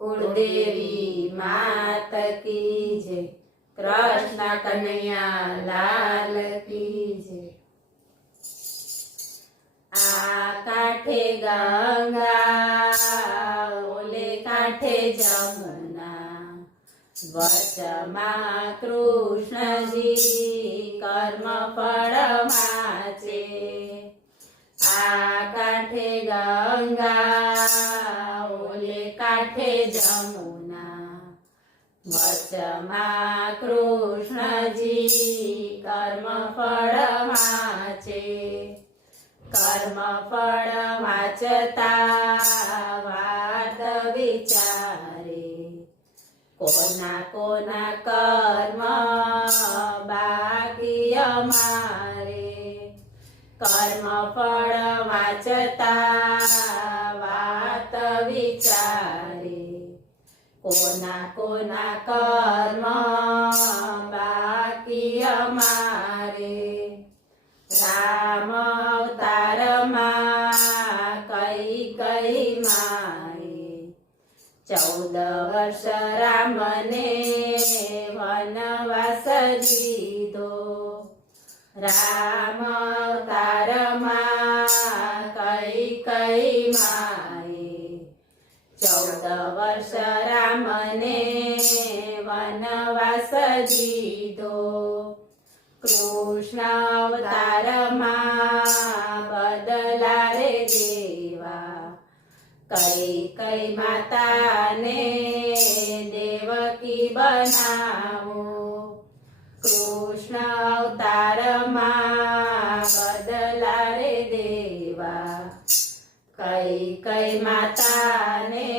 कुलदेवी मात की जय। कृष्ण कन्हैया लाल की जय। आ काठे गंगा ओले काठे जमुना, वचमा कृष्णजी कर्म फल माचे। आ काठे गंगा ओले काठे जमुना, वचमा कृष्णजी कर्म फल माचे। कर्म फल वाचता वाद विचारे, कोना कोना कर्म बाकी अमारे। कर्म फल वाचता वात विचारे, कोना कोना कर्म बाकी अमारे। राम अवतारमा कैकेयी माए, 14 वर्ष रामने वनवास दीधो। राम अवतारमा कैकेयी माए, 14 वर्ष रामने वनवास दीधो। कृष्ण अवतारमा बदला रे देवा, कैकेयी माताने देवकी बनावो। कृष्ण अवतारमा बदला रे देवा, कैकेयी माताने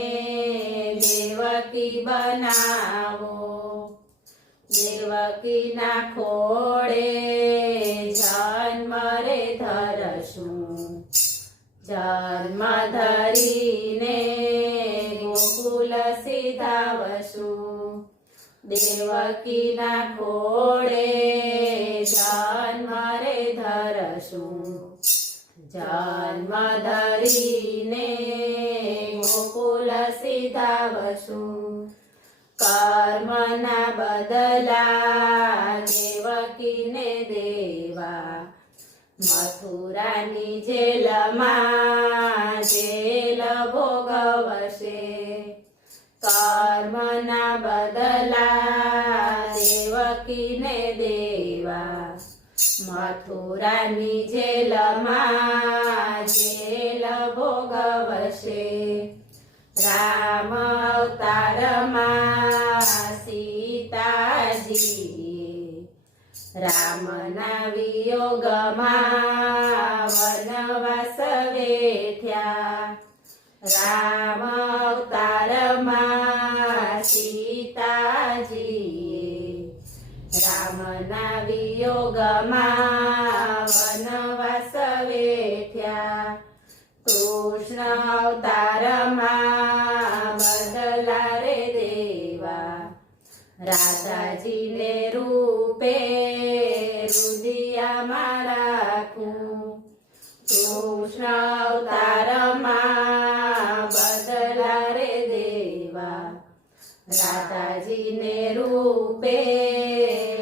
देवकी बनावो। देवकी ना खोड़े जन्म रे धरशुं, जन्म धरीने गोकुल सीधावशु। देवकी ना खोड़े जन्म रे धरशुं, जन्म धरीने गोकुल सीधावशु। कर्मना बदला देवकीने देवा, मथुरानी जेलमा जेल भोगवशे। कर्मना बदला देवकीने देवा, मथुरानी जेलमा जेल भोगवशे। राम अवतारमा सीताजी, रामना वियोगमा वनवास वेठ्या। राम अवतारमा सीताजी, रामना वियोगमा वनवास वेठ्या। कृष्ण अवतारमा बदला रे देवा, राधाजीने रूपे हृदयमा राखूं। कृष्ण अवतारमा बदला रे देवा, राधाजीने रूपे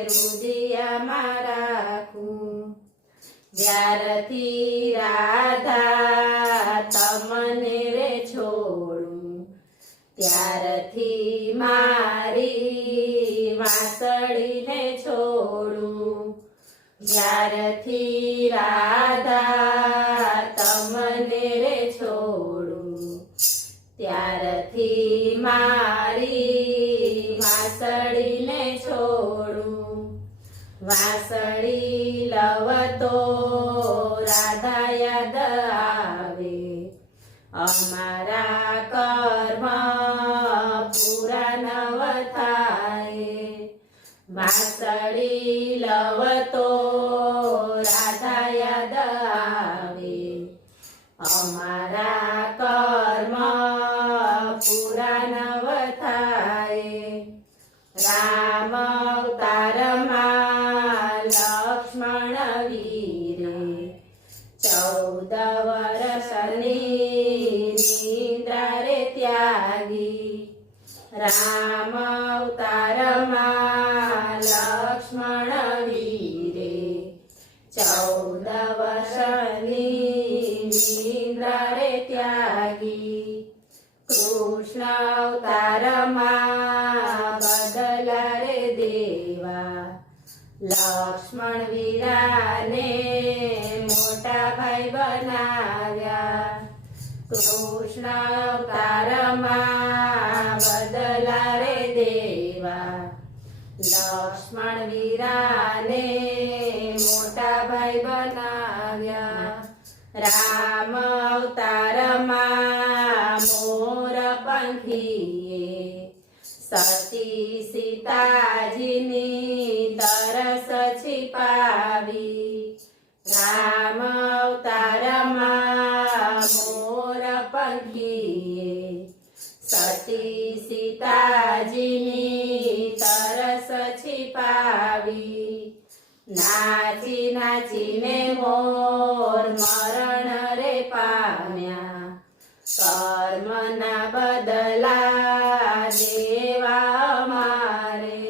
हृदयमा राखूं। ज्यारथी राधा तमने रे छोड़ूं, त्यारथी मारी वासळीने छोड़ूं। ज्यारथी राधा तमने रे छोड़ूं, त्यारथी मारी वासळीने छोड़ूं। वासળી લવતો રાધા યાદ આવે, અમારા કર્મ પૂરા નવ થાય। વાસળી લવતો રાધા યાદ આવે, અમારા કર્મ પૂરા નવ થાય। રામ અવતારમાં લક્ષ્મણ વીરે 14 વર્ષની નિદ્રા રે ત્યાગી। રામ અવતારમાં લક્ષ્મણ વીરે 14 વર્ષની નિદ્રા રે ત્યાગી કૃષ્ણ અવતારમાં બદલા રે દેવા લક્ષ્મણ વીરાને મોટા ભાઈ બનાવ્યા કૃષ્ણ અવતારમાં બદલા રે દેવા લક્ષ્મણ વીરાને મોટા ભાઈ બનાવ્યા રામ અવતારમાં મોર પંખીએ સતી સીતાજીની તરસ छिपाવી રામ અવતારમાં મોર પંખીએ સતી સીતાજીની તરસ छिपाવી નાચી નાચીને મોર મરણ રે પામ્યા કર્મના બદલા દેવા મારે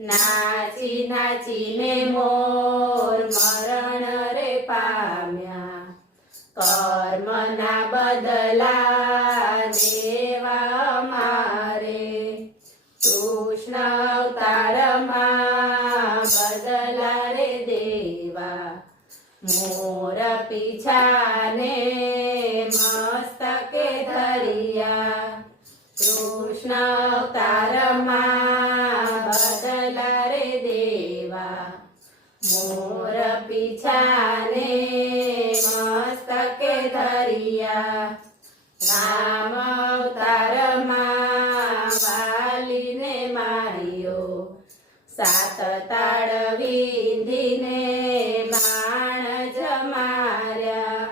નાચી નાચીને મોર મરણ રે પામ્યા કર્મના બદલા દેવા મારે કૃષ્ણ અવતારમાં બદલા રે દેવા મોર પીછાને મસ્તકે ધરિયા કૃષ્ણ અવતારમાં બદલા રે દેવા મોર પીછાને મસ્તકે ધરિયા રામ અવતારમાં વાલીને માર્યો 7 તાળ વિંધીને બાણ જમાર્યા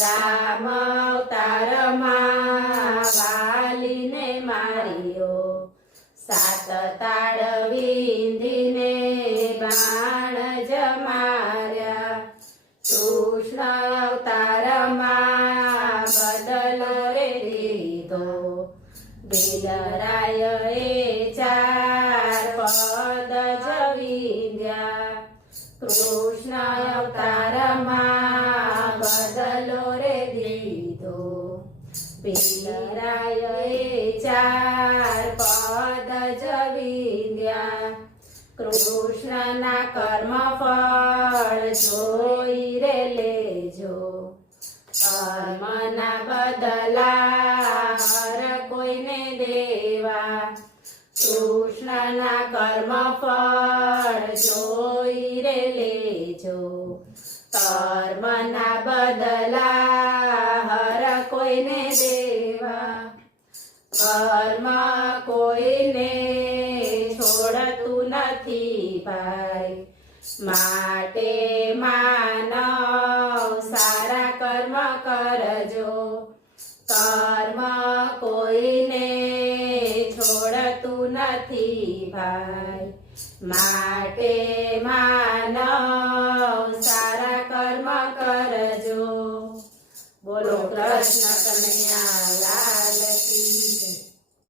રામ અવતારમાં વાલીને માર્યો 7 તાળ વિંધીને બાણ જમાર્યા કૃષ્ણ અવતારમાં બદલો રે દીધો બિલરાયએ 4 પદ જવીંદ્યા કૃષ્ણ અવતારમાં બદલો રે દીધો બિલરાયએ 4 પદ જવીંદ્યા કૃષ્ણના કર્મ ફળ જોઈ રે લેજો કર્મના બદલા હર કોઈને દેવા કૃષ્ણના કર્મ ફળ જોઈ રે લેજો કર્મના બદલા હર કોઈને દેવા કર્મ કોઈને છોડતું નથી ભાઈ માટે માનવ સારા કર્મ કરજો કર્મ કોઈને છોડતું નથી ભાઈ માટે માનવ સારા કર્મ કરજો બોલો કૃષ્ણ કનૈયા લાલ